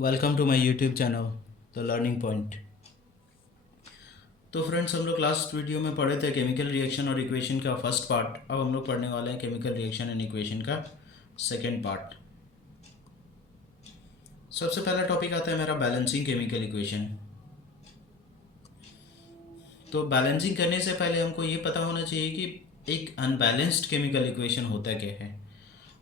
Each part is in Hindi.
Welcome to my YouTube channel the learning point. तो फ्रेंड्स, हम लोग लास्ट वीडियो में पढ़े थे केमिकल रिएक्शन और इक्वेशन का फर्स्ट पार्ट। अब हम लोग पढ़ने वाले हैं केमिकल रिएक्शन एंड इक्वेशन का सेकेंड पार्ट। सबसे पहला टॉपिक आता है मेरा बैलेंसिंग केमिकल इक्वेशन। तो बैलेंसिंग करने से पहले हमको ये पता होना चाहिए कि एक अनबैलेंस्ड केमिकल इक्वेशन होता क्या है।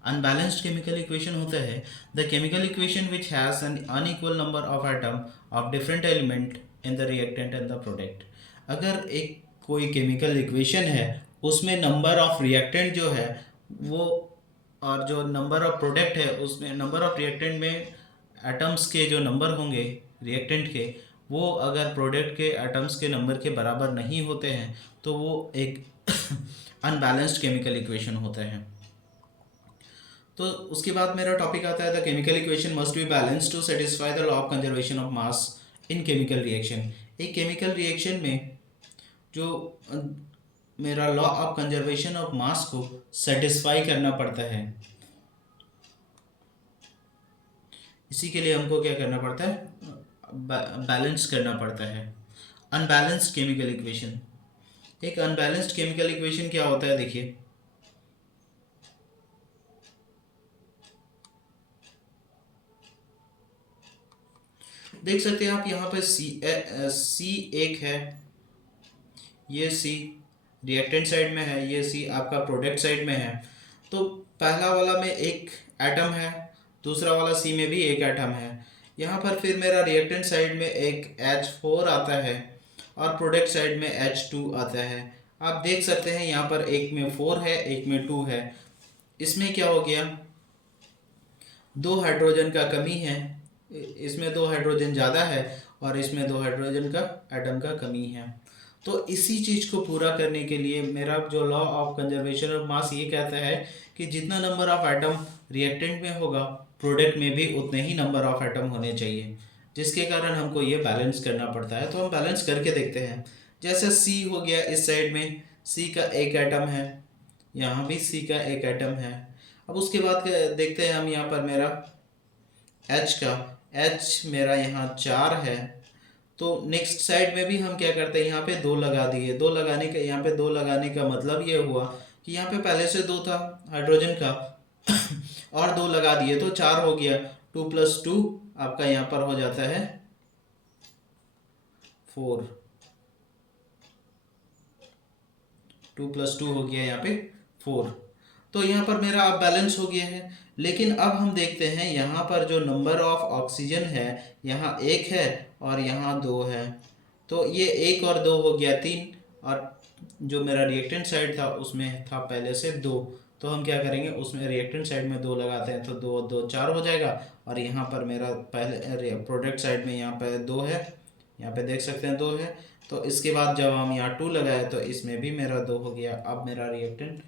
अनबैलेंस्ड केमिकल इक्वेशन होता है the chemical equation which has an unequal number of atom of different element in the reactant and the product. अगर एक कोई केमिकल इक्वेशन है उसमें नंबर ऑफ रिएक्टेंट जो है वो और जो नंबर ऑफ प्रोडक्ट है उसमें नंबर ऑफ रिएक्टेंट में एटम्स के जो नंबर होंगे रिएक्टेंट के वो अगर प्रोडक्ट के एटम्स के नंबर के बराबर नहीं होते हैं तो वो एक अनबैलेंस्ड केमिकल इक्वेशन होता है। तो उसके बाद मेरा टॉपिक आता है the chemical equation must be balance to satisfy the law of conservation of mass in chemical reaction. एक केमिकल रिएक्शन में जो मेरा law of conservation of mass को सेटिस्फाई करना पड़ता है, इसी के लिए हमको क्या करना पड़ता है, बैलेंस करना पड़ता है। अनबैलेंस्ड केमिकल इक्वेशन, एक अनबैलेंस्ड केमिकल इक्वेशन क्या होता है देखिए। देख सकते हैं आप यहाँ पे सी एक है, ये सी रिएक्टेंट साइड में है, ये सी आपका प्रोडक्ट साइड में है। तो पहला वाला में एक एटम है, दूसरा वाला सी में भी एक एटम है। यहाँ पर फिर मेरा रिएक्टेंट साइड में एक H4 आता है और प्रोडक्ट साइड में H2 आता है। आप देख सकते हैं यहाँ पर एक में 4 है, एक में 2 है। इसमें क्या हो गया, 2 हाइड्रोजन का कमी है, इसमें 2 हाइड्रोजन ज़्यादा है और इसमें 2 हाइड्रोजन का एटम का कमी है। तो इसी चीज़ को पूरा करने के लिए मेरा जो लॉ ऑफ कंजर्वेशन ऑफ मास ये कहता है कि जितना नंबर ऑफ एटम रिएक्टेंट में होगा प्रोडक्ट में भी उतने ही नंबर ऑफ एटम होने चाहिए, जिसके कारण हमको ये बैलेंस करना पड़ता है। तो हम बैलेंस करके देखते हैं। जैसे सी हो गया, इस साइड में सी का एक एटम है, यहाँ भी सी का एक एटम है। अब उसके बाद देखते हैं हम यहाँ पर मेरा एच का, एच मेरा यहाँ 4 है। तो नेक्स्ट साइड में भी हम क्या करते हैं, यहाँ पे 2 लगा दिए। 2 लगाने का, यहाँ पे 2 लगाने का मतलब ये हुआ कि यहाँ पे पहले से 2 था हाइड्रोजन का और 2 लगा दिए तो 4 हो गया। 2 + 2 आपका यहाँ पर हो जाता है 4। 2 + 2 हो गया यहाँ पे 4। तो यहाँ पर मेरा अब बैलेंस हो गया है। लेकिन अब हम देखते हैं यहाँ पर जो नंबर ऑफ ऑक्सीजन है, यहाँ 1 है और यहाँ 2 है। तो ये 1 और 2 हो गया 3, और जो मेरा रिएक्टेंट साइड था उसमें था पहले से 2। तो हम क्या करेंगे, उसमें रिएक्टेंट साइड में 2 लगाते हैं तो 2 और 2 4 हो जाएगा। और यहाँ पर मेरा पहले प्रोडक्ट साइड में यहाँ पर 2 है, यहाँ पे देख सकते हैं 2 है। तो इसके बाद जब हम यहाँ 2 लगाए तो इसमें भी मेरा 2 हो गया। अब मेरा रिएक्टेंट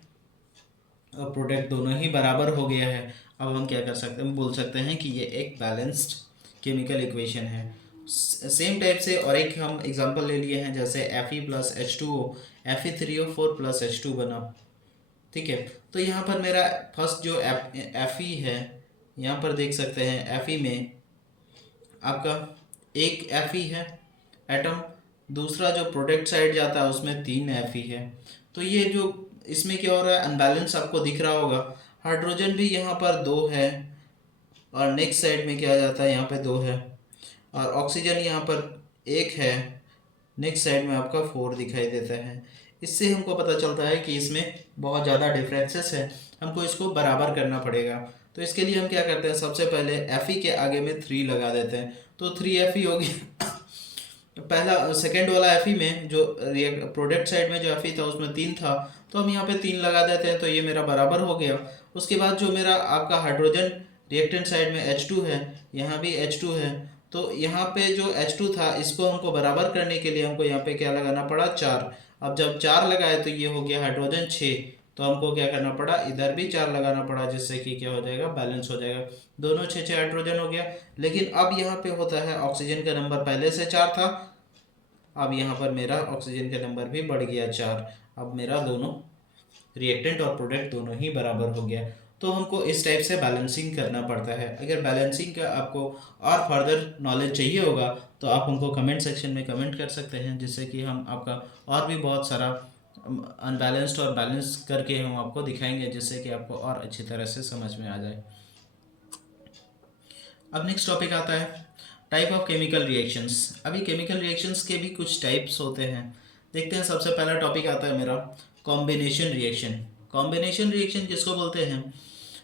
और प्रोडक्ट दोनों ही बराबर हो गया है। अब हम क्या कर सकते हैं, हम बोल सकते हैं कि ये एक बैलेंस्ड केमिकल इक्वेशन है। सेम टाइप से और एक हम एग्जांपल ले लिए हैं, जैसे Fe + H2O, Fe3O4 + H2 बना। ठीक है, तो यहाँ पर मेरा फर्स्ट जो Fe है, यहाँ पर देख सकते हैं Fe में आपका एक Fe है एटम, दूसरा जो प्रोडक्ट साइड जाता है उसमें 3 Fe है। तो ये जो इसमें क्या हो रहा है, अनबैलेंस आपको दिख रहा होगा। हाइड्रोजन भी यहाँ पर 2 है और नेक्स्ट साइड में क्या जाता है, यहाँ पे 2 है, और ऑक्सीजन यहाँ पर 1 है, नेक्स्ट साइड में आपका 4 दिखाई देता है। इससे हमको पता चलता है कि इसमें बहुत ज़्यादा डिफरेंसेस है, हमको इसको बराबर करना पड़ेगा। तो इसके लिए हम क्या करते हैं, सबसे पहले Fe के आगे में 3 लगा देते हैं तो 3 Fe हो गया। पहला सेकेंड वाला Fe में जो प्रोडक्ट साइड में जो Fe था उसमें 3 था, तो हम यहाँ पे 3 लगा देते हैं तो ये मेरा बराबर हो गया। उसके बाद जो मेरा आपका हाइड्रोजन रिएक्टेंट साइड में H2 है, यहाँ भी H2 है। तो यहाँ पे जो H2 था इसको हमको बराबर करने के लिए हमको यहाँ पे क्या लगाना पड़ा, 4। अब जब 4 लगाए तो ये हो गया हाइड्रोजन 6, तो हमको क्या करना पड़ा, इधर भी 4 लगाना पड़ा, जिससे कि क्या हो जाएगा, बैलेंस हो जाएगा। दोनों 6 हाइड्रोजन हो गया। लेकिन अब यहाँ पे होता है ऑक्सीजन का नंबर पहले से 4 था, अब यहाँ पर मेरा ऑक्सीजन का नंबर भी बढ़ गया 4। अब मेरा दोनों रिएक्टेंट और प्रोडक्ट दोनों ही बराबर हो गया। तो हमको इस टाइप से बैलेंसिंग करना पड़ता है। अगर बैलेंसिंग का आपको और फर्दर नॉलेज चाहिए होगा तो आप हमको कमेंट सेक्शन में कमेंट कर सकते हैं, जिससे कि हम आपका और भी बहुत सारा अनबैलेंस्ड और बैलेंस करके हम आपको दिखाएंगे, जिससे कि आपको और अच्छी तरह से समझ में आ जाए। अब नेक्स्ट टॉपिक आता है टाइप ऑफ केमिकल रिएक्शंस। अभी केमिकल रिएक्शंस के भी कुछ टाइप्स होते हैं। देखते हैं, सबसे पहला टॉपिक आता है मेरा कॉम्बिनेशन रिएक्शन। कॉम्बिनेशन रिएक्शन किसको बोलते हैं?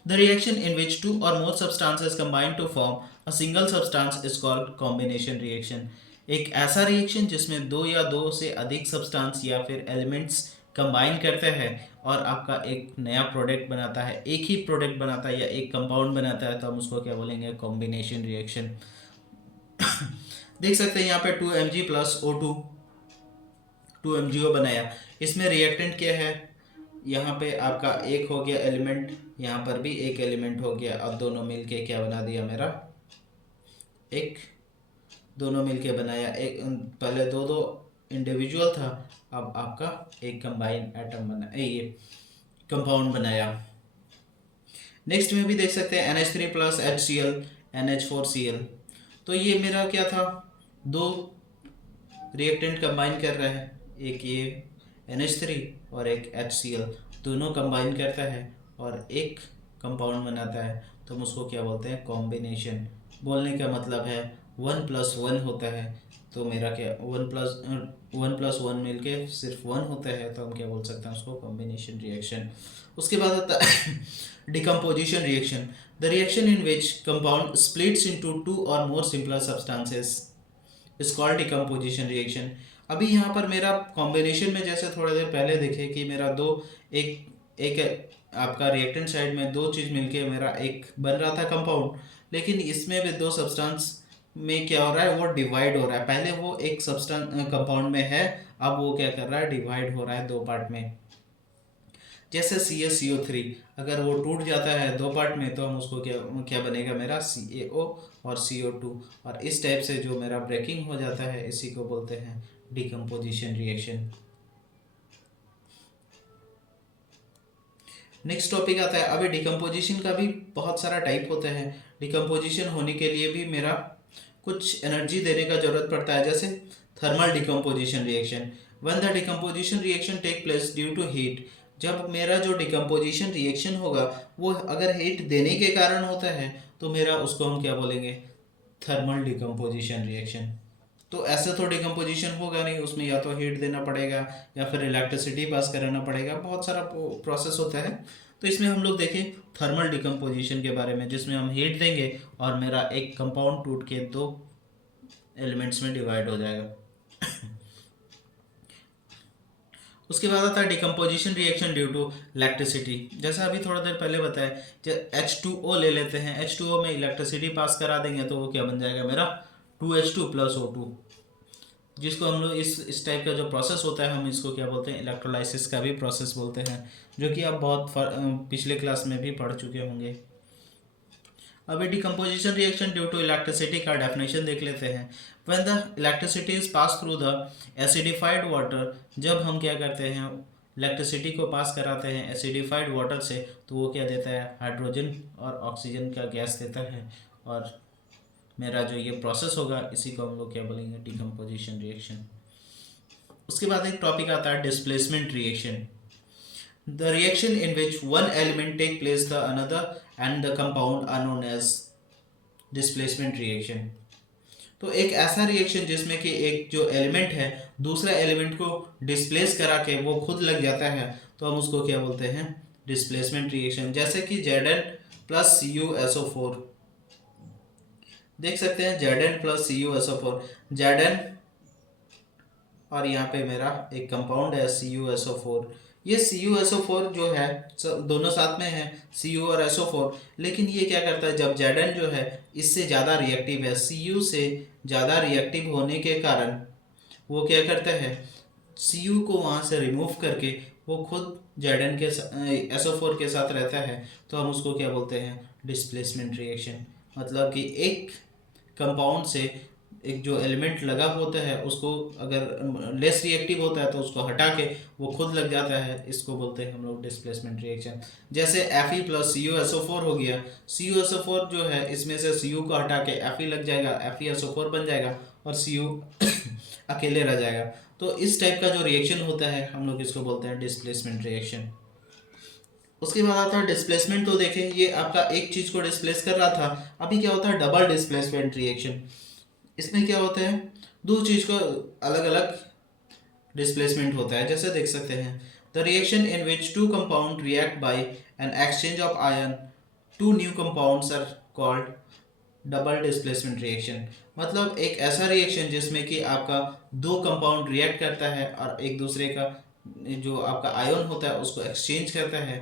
The reaction in which two or more substances combine to form a single substance is called combination reaction. एक ऐसा रिएक्शन जिसमें दो या दो से अधिक सब्सटेंस या फिर एलिमेंट्स कंबाइन करते हैं और आपका एक नया प्रोडक्ट बनाता है, एक ही प्रोडक्ट बनाता है या एक कंपाउंड बनाता है, तो हम उसको क्या बोलेंगे? Combination reaction. देख सकते हैं यहाँ पे 2Mg प्लस O2 2MgO बनाया। इसमें रिएक्टेंट क्या है? यहाँ पे आपका एक हो गया एलिमेंट, यहाँ पर भी एक एलिमेंट हो गया। अब दोनों मिलके क्या बना दिया मेरा? एक, दोनों मिलके बनाया एक। पहले दो दो इंडिविजुअल था, अब आपका एक कंबाइन एटम बना, ये कंपाउंड बनाया। नेक्स्ट में भी देख सकते हैं NH3 प्लस HCl NH4Cl। तो ये मेरा क्या था? दो रिएक्टेंट कंबाइन कर रहा है, एक ये NH3 और एक HCl, दोनों कंबाइन करता है और एक कंपाउंड बनाता है, तो हम उसको क्या बोलते हैं? कॉम्बिनेशन। बोलने का मतलब है 1+1 होता है, तो मेरा क्या 1+1 मिलके सिर्फ 1 होता है, तो हम क्या बोल सकते हैं उसको? Combination reaction. उसके बाद आता है decomposition reaction. The reaction in which compound splits into 2 और more simpler substances is called decomposition reaction. अभी यहाँ पर मेरा कॉम्बिनेशन में जैसे थोड़ी देर पहले देखे कि मेरा दो एक एक आपका रिएक्टेंट साइड में दो चीज़ मिलके मेरा एक बन रहा था कंपाउंड, लेकिन इसमें भी दो सब्सटेंस में क्या हो रहा है? वो डिवाइड हो रहा है। पहले वो एक सब्सटेंस कंपाउंड में है, अब वो क्या कर रहा है? डिवाइड हो रहा है दो पार्ट में। जैसे CaCO3 अगर वो टूट जाता है दो पार्ट में, तो हम उसको क्या क्या बनेगा मेरा? CaO और CO2। और इस टाइप से जो मेरा ब्रेकिंग हो जाता है, इसी को बोलते हैं डिकम्पोजिशन रिएक्शन। नेक्स्ट टॉपिक आता है, अभी डिकम्पोजिशन का भी बहुत सारा टाइप होता है। डिकम्पोजिशन होने के लिए भी मेरा कुछ एनर्जी देने का जरूरत पड़ता है, जैसे thermal decomposition reaction. When the decomposition reaction take place due to heat. जब मेरा जो डिकम्पोजिशन रिएक्शन होगा वो अगर हीट देने के कारण होता है, तो मेरा उसको हम क्या बोलेंगे? Thermal decomposition reaction. तो ऐसे तो डिकम्पोजिशन होगा नहीं, उसमें या तो हीट देना पड़ेगा या फिर इलेक्ट्रिसिटी पास कराना पड़ेगा, बहुत सारा प्रोसेस होता है। तो इसमें हम लोग देखें थर्मल डिकम्पोजिशन के बारे में, जिसमें हम हीट देंगे और मेरा एक कंपाउंड टूट के दो एलिमेंट्स में डिवाइड हो जाएगा। उसके बाद आता है decomposition reaction due to electricity. जैसा अभी थोड़ा देर पहले बताया, जब H2O ले लेते हैं, H2O में इलेक्ट्रिसिटी पास करा देंगे तो वो क्या बन जाएगा मेरा? 2H2 प्लस O2, जिसको हम लोग इस टाइप का जो प्रोसेस होता है हम इसको क्या बोलते हैं? इलेक्ट्रोलाइसिस का भी प्रोसेस बोलते हैं, जो कि आप बहुत पिछले क्लास में भी पढ़ चुके होंगे। अभी decomposition reaction due to electricity का डेफिनेशन देख लेते हैं। When the electricity is pass through the acidified water. जब हम क्या करते हैं? इलेक्ट्रिसिटी को पास कराते हैं एसिडिफाइड वाटर से, तो वो क्या देता है? हाइड्रोजन और ऑक्सीजन का गैस देता है, और मेरा जो ये प्रोसेस होगा इसी को हम लोग क्या बोलेंगे? Decomposition reaction. उसके बाद एक टॉपिक आता है displacement reaction. The reaction in which one element take place the another and the compound are known as displacement reaction। तो एक ऐसा रिएक्शन जिसमें कि एक जो एलिमेंट है दूसरा एलिमेंट को डिस्प्लेस करा के वो खुद लग जाता है, तो हम उसको क्या बोलते हैं? Displacement reaction. जैसे कि Zn प्लस CuSO4 देख सकते हैं, Zn प्लस CuSO4, Zn और यहाँ पे मेरा एक कंपाउंड है CuSO4। ये CuSO4 जो है दोनों साथ में है, Cu और SO4, लेकिन ये क्या करता है? जब Zn जो है इससे ज़्यादा रिएक्टिव है, Cu से ज़्यादा रिएक्टिव होने के कारण वो क्या करता है? Cu को वहाँ से रिमूव करके वो खुद Zn के SO4 के साथ रहता है, तो हम उसको क्या बोलते हैं? Displacement reaction. मतलब कि एक कंपाउंड से एक जो एलिमेंट लगा होता है उसको अगर लेस रिएक्टिव होता है तो उसको हटा के वो खुद लग जाता है, इसको बोलते हैं हम लोग डिस्प्लेसमेंट रिएक्शन। जैसे Fe प्लस CuSO4 हो गया, CuSO4 जो है इसमें से Cu को हटा के Fe लग जाएगा, FeSO4 बन जाएगा और Cu अकेले रह जाएगा। तो इस टाइप का जो रिएक्शन होता है हम लोग इसको बोलते हैं डिस्प्लेसमेंट रिएक्शन। उसके बाद आता है डिस्प्लेसमेंट। तो देखें ये आपका एक चीज को डिस्प्लेस कर रहा था, अभी क्या होता है डबल डिस्प्लेसमेंट रिएक्शन। इसमें क्या होता है दो चीज को अलग अलग डिस्प्लेसमेंट होता है। जैसे देख सकते हैं the reaction in which two compound react by an exchange of ion, two new compounds are called double displacement reaction. मतलब एक ऐसा रिएक्शन जिसमें कि आपका दो कंपाउंड रिएक्ट करता है और एक दूसरे का जो आपका आयन होता है उसको एक्सचेंज करता है,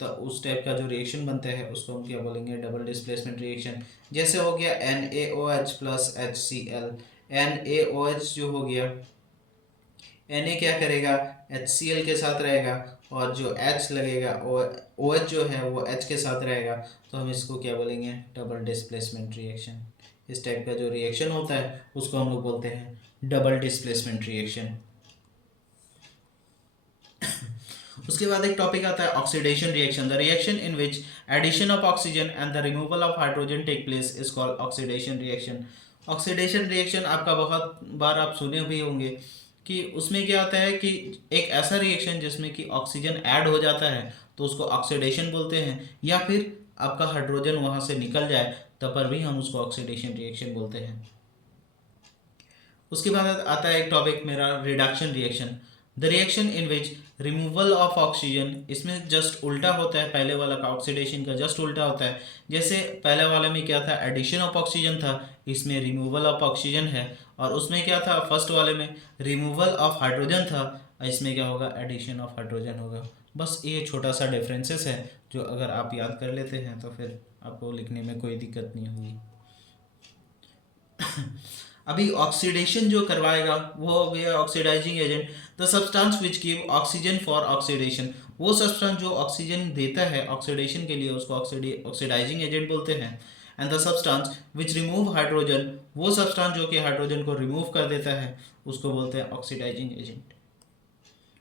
तो उस टाइप का जो रिएक्शन बनता है उसको हम क्या बोलेंगे डबल डिस्प्लेसमेंट रिएक्शन। जैसे हो गया NaOH प्लस HCl। NaOH जो हो गया, Na क्या करेगा HCl के साथ रहेगा और जो H लगेगा OH जो है वो H के साथ रहेगा, तो हम इसको क्या बोलेंगे डबल डिस्प्लेसमेंट रिएक्शन। इस टाइप का जो रिएक्शन होता है उसको हम लोग बोलते हैं डबल डिस्प्लेसमेंट रिएक्शन। उसके बाद एक टॉपिक आता है oxidation reaction. The reaction in which addition of oxygen and the removal of hydrogen take place is called oxidation reaction. Oxidation reaction आपका बहुत बार आप सुने भी होंगे कि उसमें क्या होता है कि एक ऐसा रिएक्शन जिसमें कि ऑक्सीजन ऐड हो जाता है तो उसको ऑक्सीडेशन बोलते हैं, या फिर आपका हाइड्रोजन वहाँ से निकल जाए तब पर भी हम उसको ऑक्सीडेशन रिएक्शन बोलते हैं। उसके बाद आता है एक टॉपिक मेरा reduction reaction. The reaction in which removal of oxygen, इसमें जस्ट उल्टा होता है पहले वाला का, ऑक्सीडेशन का जस्ट उल्टा होता है। जैसे पहले वाले में क्या था एडिशन ऑफ ऑक्सीजन था, इसमें रिमूवल ऑफ ऑक्सीजन है। और उसमें क्या था फर्स्ट वाले में रिमूवल ऑफ हाइड्रोजन था, इसमें क्या होगा एडिशन ऑफ हाइड्रोजन होगा। बस ये छोटा सा डिफरेंसेस है जो अगर आप याद कर लेते हैं तो फिर आपको लिखने में कोई दिक्कत नहीं होगी। अभी ऑक्सीडेशन जो करवाएगा वो हो गया oxidizing agent. The substance which give oxygen for oxidation, वो सब्सटेंस जो ऑक्सीजन देता है ऑक्सीडेशन के लिए उसको ऑक्सीडाइजिंग एजेंट बोलते हैं। And the substance which remove hydrogen, वो सब्सटेंस जो कि हाइड्रोजन को रिमूव कर देता है उसको बोलते हैं ऑक्सीडाइजिंग एजेंट।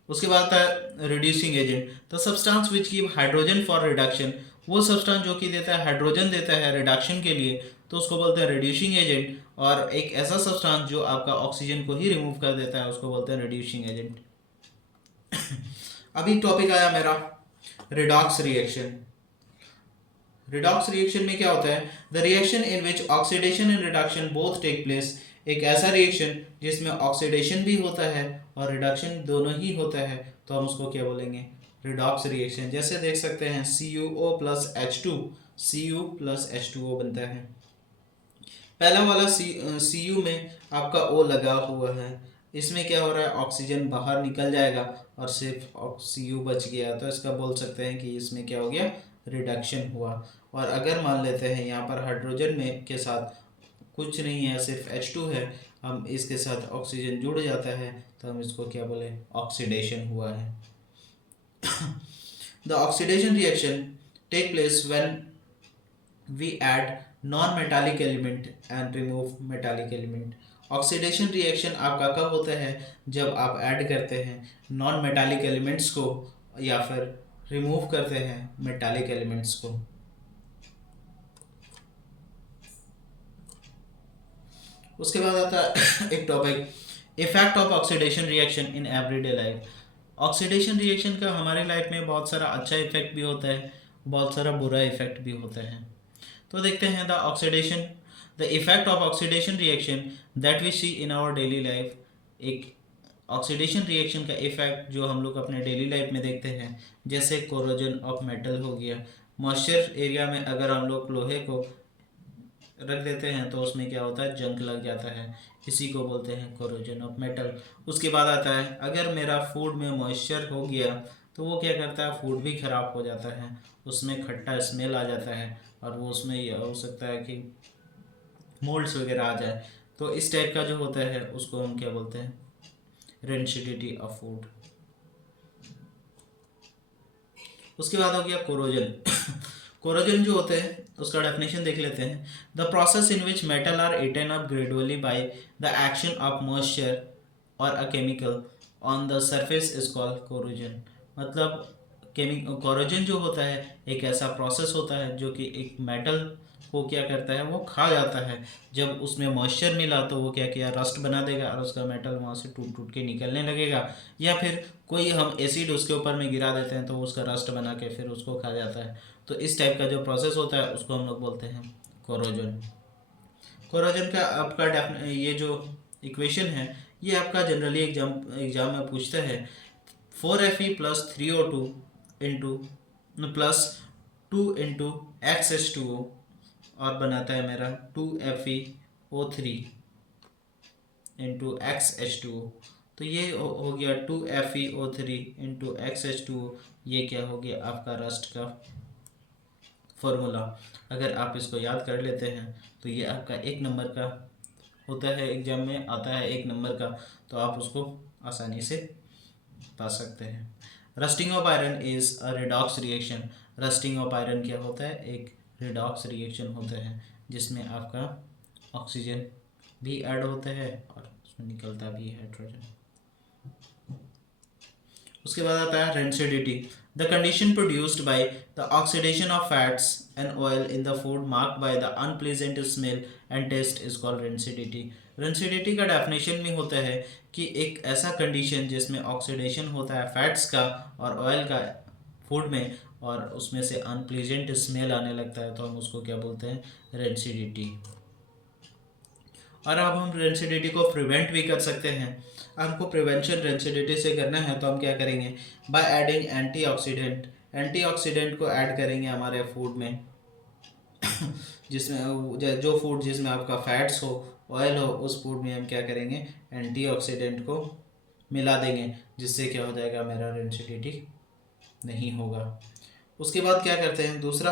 उसके बाद आता है reducing agent. The substance which give hydrogen for reduction, वो सब्सटेंस जो कि देता है हाइड्रोजन देता है रिडक्शन के लिए तो उसको बोलते हैं रिड्यूसिंग एजेंट। और एक ऐसा सब्सटेंस जो आपका ऑक्सीजन को ही रिमूव कर देता है उसको बोलते हैं रिड्यूसिंग एजेंट। अभी टॉपिक आया मेरा रिडॉक्स रिएक्शन। रिडॉक्स रिएक्शन में क्या होता है the reaction in which oxidation and reduction both take place, एक ऐसा रिएक्शन जिसमें ऑक्सीडेशन भी होता है और रिडक्शन दोनों ही होता है, तो हम उसको क्या बोलेंगे रिडॉक्स रिएक्शन। जैसे देख सकते हैं CuO plus H2, Cu plus H2O बनता है। पहला वाला Cu में आपका O लगा हुआ है, इसमें क्या हो रहा है ऑक्सीजन बाहर निकल जाएगा और सिर्फ Cu बच गया, तो इसका बोल सकते हैं कि इसमें क्या हो गया रिडक्शन हुआ। और अगर मान लेते हैं यहाँ पर हाइड्रोजन में के साथ कुछ नहीं है सिर्फ H2 है, हम इसके साथ ऑक्सीजन जुड़ जाता है तो हम इसको क्या बोले ऑक्सीडेशन हुआ है। The oxidation reaction take place when we add non-metallic element and remove metallic element। Oxidation reaction आपका कब होता है जब आप ऐड करते हैं नॉन मेटालिक एलिमेंट्स को या फिर रिमूव करते हैं मेटालिक एलिमेंट्स को। उसके बाद आता है एक topic effect of oxidation reaction in everyday life. Oxidation reaction का हमारे लाइफ में बहुत सारा अच्छा इफेक्ट भी होता है, बहुत सारा बुरा इफेक्ट भी होता है। तो देखते हैं the effect of oxidation reaction that we see in our daily life. एक ऑक्सीडेशन रिएक्शन का इफेक्ट जो हम लोग अपने डेली लाइफ में देखते हैं, जैसे कोरोजन ऑफ मेटल हो गया। मॉइस्चर एरिया में अगर हम लोग लोहे को रख देते हैं तो उसमें क्या होता है जंग लग जाता है, इसी को बोलते हैं कोरोजन ऑफ मेटल। उसके बाद आता है अगर मेरा फूड में मॉइस्चर हो गया तो वो क्या करता है फूड भी ख़राब हो जाता है, उसमें खट्टा स्मेल आ जाता है और वो उसमें यह हो सकता है कि मोल्ड्स वगैरह आ जाए। तो इस टाइप का जो होता है उसको हम क्या बोलते हैं रेंसिडिटी ऑफ फूड। उसके बाद हो गया कोरोजन। कोरोजन जो होते हैं उसका डेफिनेशन देख लेते हैं। The process in which metal are eaten up gradually by the action of moisture or a chemical on the surface is called corrosion. मतलब कोरोजन जो होता है एक ऐसा प्रोसेस होता है जो कि एक मेटल को क्या करता है, वो खा जाता है। जब उसमें मॉइस्चर मिला तो वो क्या किया, रस्ट बना देगा और उसका मेटल वहाँ से टूट टूट के निकलने लगेगा। या फिर कोई हम एसिड उसके ऊपर में गिरा देते हैं तो उसका रस्ट बना के फिर उसको खा जाता है। तो इस टाइप का जो प्रोसेस होता है उसको हम लोग बोलते हैं कोरोजन। कोरोजन का आपका ये जो इक्वेशन है ये आपका जनरली एग्जाम में पूछते हैं। 4Fe+3O2 into plus 2 into XH2O और बनाता है मेरा 2FeO3 इंटू XH2O। तो ये हो गया 2FeO3 इंटू XH2O। ये क्या हो गया आपका रस्ट का फॉर्मूला। अगर आप इसको याद कर लेते हैं तो ये आपका 1 नंबर का होता है, एग्जाम में आता है 1 नंबर का, तो आप उसको आसानी से पा सकते हैं। Rusting of iron is a redox reaction. Rusting of iron क्या होता है, एक रिडॉक्स रिएक्शन होता है जिसमें आपका ऑक्सीजन भी ऐड होता है और उसमें निकलता भी है हाइड्रोजन। उसके बाद आता है rancidity. The condition produced by the oxidation of fats and oil in the food marked by the unpleasant smell and taste is called rancidity. Rancidity का डेफिनेशन में होता है कि एक ऐसा कंडीशन जिसमें ऑक्सीडेशन होता है फैट्स का और ऑयल का फूड में और उसमें से अनप्लेजेंट स्मेल आने लगता है, तो हम उसको क्या बोलते हैं, रेंसिडिटी। और अब हम रेंसिडिटी को प्रिवेंट भी कर सकते हैं। हमको प्रिवेंशन रेंसिडिटी से करना है तो हम क्या करेंगे, बाय एडिंग एंटीऑक्सीडेंट। एंटीऑक्सीडेंट को ऐड करेंगे हमारे फूड में जिसमें जो फूड जिसमें आपका फैट्स हो, ऑयल हो, उस फूड में हम क्या करेंगे, एंटीऑक्सीडेंट को मिला देंगे, जिससे क्या हो जाएगा, मेरा रेंसिडिटी नहीं होगा। उसके बाद क्या करते हैं, दूसरा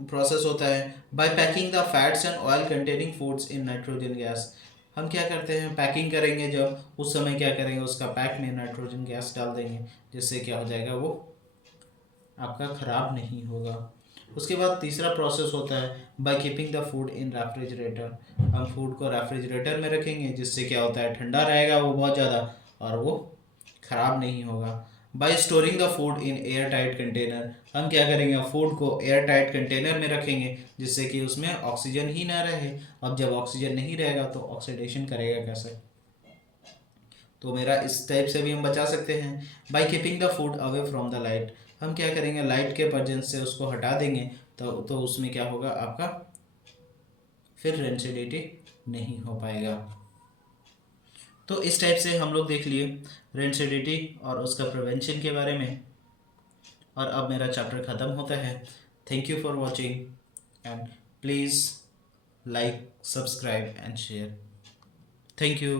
प्रोसेस होता है by packing the fats and oil containing foods in nitrogen gas. हम क्या करते हैं, पैकिंग करेंगे, जब उस समय क्या करेंगे, उसका पैक में नाइट्रोजन गैस डाल देंगे, जिससे क्या हो जाएगा, वो आपका ख़राब नहीं होगा। उसके बाद तीसरा प्रोसेस होता है by keeping the food in refrigerator. हम फूड को रेफ्रिजरेटर में रखेंगे, जिससे क्या होता है, ठंडा रहेगा वो बहुत ज़्यादा और वो ख़राब नहीं होगा। Bye storing the food in air tight container. हम क्या करेंगे, फूड को एयर टाइट कंटेनर में रखेंगे, जिससे कि उसमें ऑक्सीजन ही ना रहे। अब जब ऑक्सीजन नहीं रहेगा तो ऑक्सीडेशन करेगा कैसे, तो मेरा इस टाइप से भी हम बचा सकते हैं। By keeping the food away from the light. हम क्या करेंगे, लाइट के प्रेजेंस से उसको हटा देंगे, तो उसमें क्या होगा आपका, फिर रेंसिडिटी नहीं हो पाएगा। तो इस टाइप से हम लोग देख लिए रेंसिडिटी और उसका प्रिवेंशन के बारे में। और अब मेरा चैप्टर ख़त्म होता है। Thank you for watching and please like, subscribe and share. Thank you.